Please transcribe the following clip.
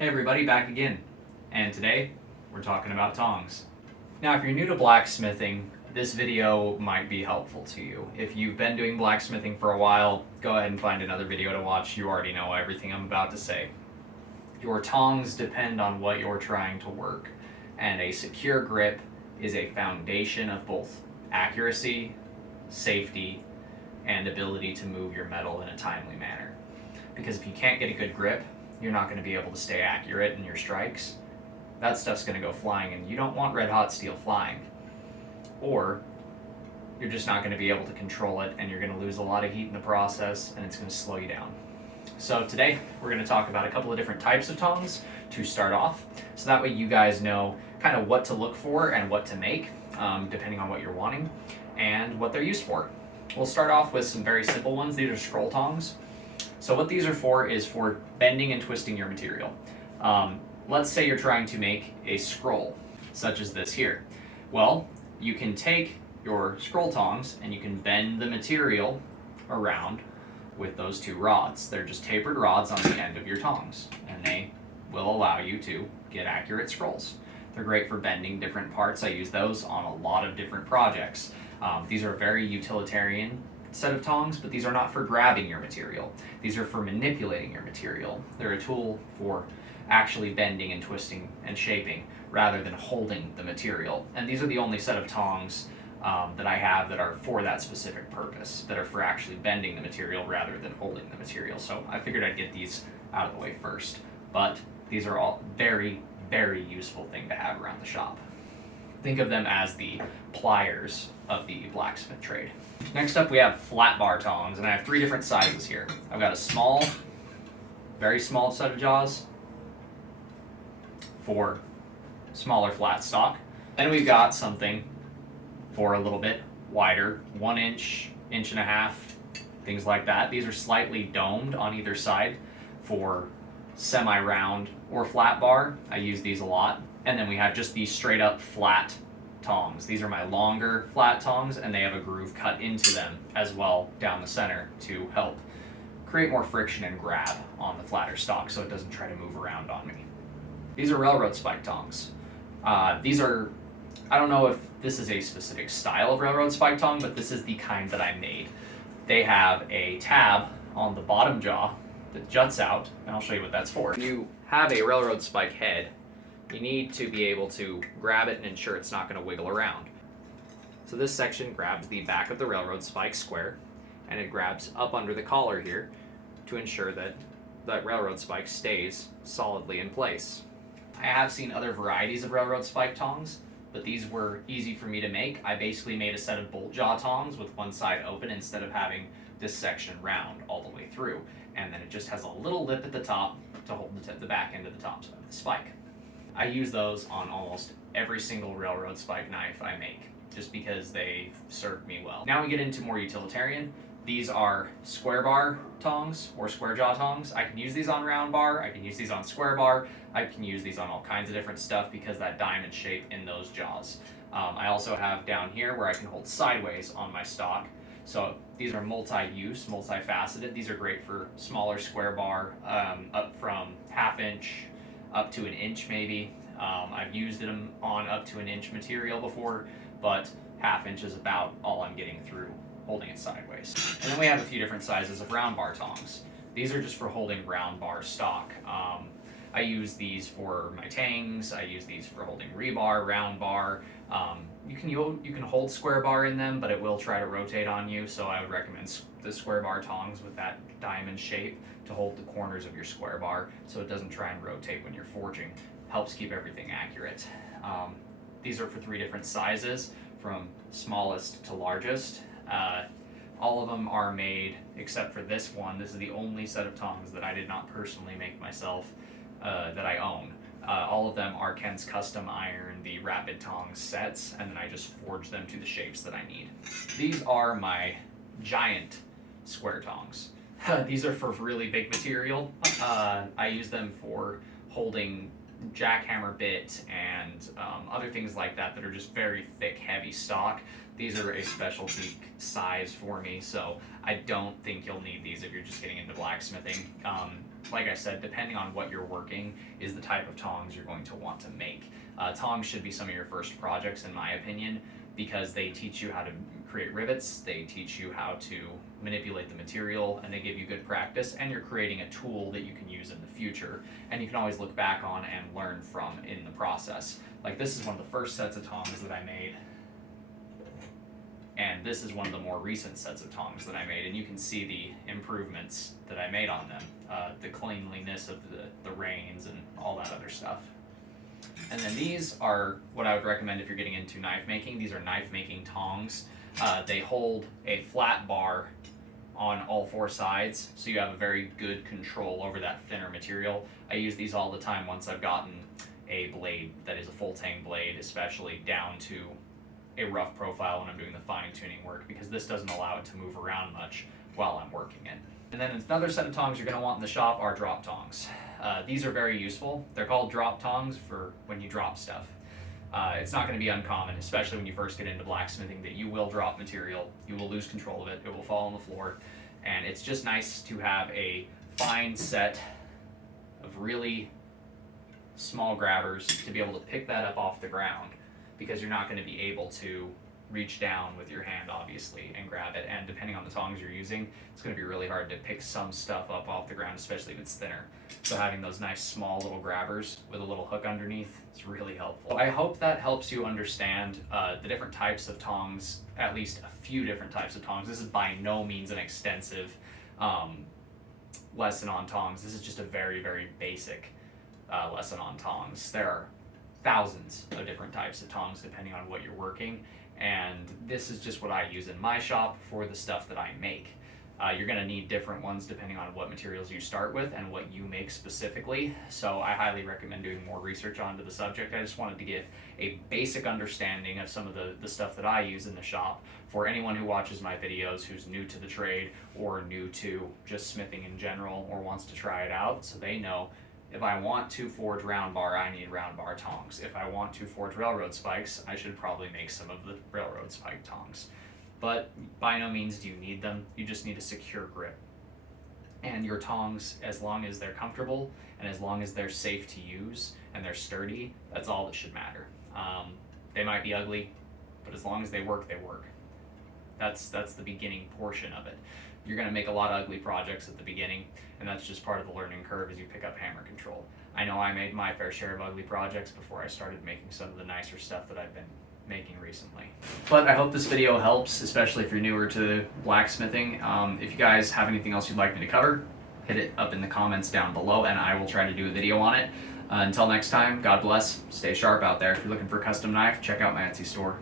Hey everybody, back again. And today, we're talking about tongs. Now if you're new to blacksmithing, this video might be helpful to you. If you've been doing blacksmithing for a while, go ahead and find another video to watch. You already know everything I'm about to say. Your tongs depend on what you're trying to work, and a secure grip is a foundation of both accuracy, safety, and ability to move your metal in a timely manner. Because if you can't get a good grip, you're not going to be able to stay accurate in your strikes. That stuff's going to go flying, and you don't want red hot steel flying. Or you're just not going to be able to control it, and you're going to lose a lot of heat in the process, and it's going to slow you down. So today we're going to talk about a couple of different types of tongs to start off, so that way you guys know kind of what to look for and what to make, depending on what you're wanting, and what they're used for. We'll start off with some very simple ones. These are scroll tongs. So what these are for is for bending and twisting your material. Let's say you're trying to make a scroll, such as this here. Well, you can take your scroll tongs and you can bend the material around with those two rods. They're just tapered rods on the end of your tongs, and they will allow you to get accurate scrolls. They're great for bending different parts. I use those on a lot of different projects. These are very utilitarian set of tongs, but these are not for grabbing your material. These are for manipulating your material. They're a tool for actually bending and twisting and shaping rather than holding the material. And these are the only set of tongs that I have that are for that specific purpose, that are for actually bending the material rather than holding the material. So I figured I'd get these out of the way first. But these are all very, very useful thing to have around the shop. Think of them as the pliers of the blacksmith trade. Next up we have flat bar tongs, and I have 3 different sizes here. I've got a small, very small set of jaws for smaller flat stock. Then we've got something for a little bit wider, 1 inch, inch and a half, things like that. These are slightly domed on either side for semi-round or flat bar. I use these a lot. And then we have just these straight up flat tongs. These are my longer flat tongs, and they have a groove cut into them as well down the center to help create more friction and grab on the flatter stock so it doesn't try to move around on me. These are railroad spike tongs. These are, I don't know if this is a specific style of railroad spike tong, but this is the kind that I made. They have a tab on the bottom jaw that juts out, and I'll show you what that's for. When you have a railroad spike head, you need to be able to grab it and ensure it's not going to wiggle around. So this section grabs the back of the railroad spike square, and it grabs up under the collar here to ensure that that railroad spike stays solidly in place. I have seen other varieties of railroad spike tongs, but these were easy for me to make. I basically made a set of bolt jaw tongs with one side open instead of having this section round all the way through, and then it just has a little lip at the top to hold the back end of the top of the spike. I use those on almost every single railroad spike knife I make, just because they serve me well. Now we get into more utilitarian. These are square bar tongs or square jaw tongs. I can use these on round bar, I can use these on square bar, I can use these on all kinds of different stuff because that diamond shape in those jaws. I also have down here where I can hold sideways on my stock. So these are multi-use, multifaceted. These are great for smaller square bar, up from 1/2 inch up to 1 inch maybe. I've used them on up to 1 inch material before, but 1/2 inch is about all I'm getting through holding it sideways. And then we have a few different sizes of round bar tongs. These are just for holding round bar stock. I use these for my tangs, I use these for holding rebar, round bar. You can hold square bar in them, but it will try to rotate on you, so I would recommend the square bar tongs with that diamond shape to hold the corners of your square bar so it doesn't try and rotate when you're forging. Helps keep everything accurate. These are for 3 different sizes, from smallest to largest. All of them are made, except for this one. This is the only set of tongs that I did not personally make myself, that I own. All of them are Ken's Custom Iron, the Rapid Tongs sets, and then I just forge them to the shapes that I need. These are my giant square tongs. These are for really big material. I use them for holding jackhammer bit and other things like that that are just very thick, heavy stock. These are a specialty size for me, so I don't think you'll need these if you're just getting into blacksmithing. Like I said, depending on what you're working is the type of tongs you're going to want to make. Tongs should be some of your first projects, in my opinion, because they teach you how to create rivets, they teach you how to manipulate the material, and they give you good practice, and you're creating a tool that you can use in the future, and you can always look back on and learn from in the process. Like, this is one of the first sets of tongs that I made, and this is one of the more recent sets of tongs that I made, and you can see the improvements that I made on them, the cleanliness of the reins and all that other stuff. And then these are what I would recommend if you're getting into knife making. These are knife making tongs. They hold a flat bar on all four sides, so you have a very good control over that thinner material. I use these all the time once I've gotten a blade that is a full tang blade, especially down to a rough profile when I'm doing the fine tuning work, because this doesn't allow it to move around much while I'm working it. And then another set of tongs you're going to want in the shop are drop tongs. These are very useful. They're called drop tongs for when you drop stuff. It's not going to be uncommon, especially when you first get into blacksmithing, that you will drop material, you will lose control of it, it will fall on the floor, and it's just nice to have a fine set of really small grabbers to be able to pick that up off the ground, because you're not going to be able to reach down with your hand, obviously, and grab it, and depending on the tongs you're using, it's going to be really hard to pick some stuff up off the ground, especially if it's thinner. So having those nice small little grabbers with a little hook underneath is really helpful. I hope that helps you understand the different types of tongs, at least a few different types of tongs. This is by no means an extensive lesson on tongs. This is just a very, very basic lesson on tongs. There are thousands of different types of tongs depending on what you're working, and this is just what I use in my shop for the stuff that I make. You're going to need different ones depending on what materials you start with and what you make specifically, so I highly recommend doing more research onto the subject. I just wanted to give a basic understanding of some of the stuff that I use in the shop for anyone who watches my videos who's new to the trade or new to just smithing in general or wants to try it out, so they know if I want to forge round bar, I need round bar tongs. If I want to forge railroad spikes, I should probably make some of the railroad spike tongs. But by no means do you need them, you just need a secure grip. And your tongs, as long as they're comfortable and as long as they're safe to use and they're sturdy, that's all that should matter. They might be ugly, but as long as they work, they work. That's the beginning portion of it. You're going to make a lot of ugly projects at the beginning, and that's just part of the learning curve as you pick up hammer control. I know I made my fair share of ugly projects before I started making some of the nicer stuff that I've been making recently. But I hope this video helps, especially if you're newer to blacksmithing. If you guys have anything else you'd like me to cover, hit it up in the comments down below and I will try to do a video on it. Until next time, God bless, stay sharp out there. If you're looking for a custom knife, check out my Etsy store.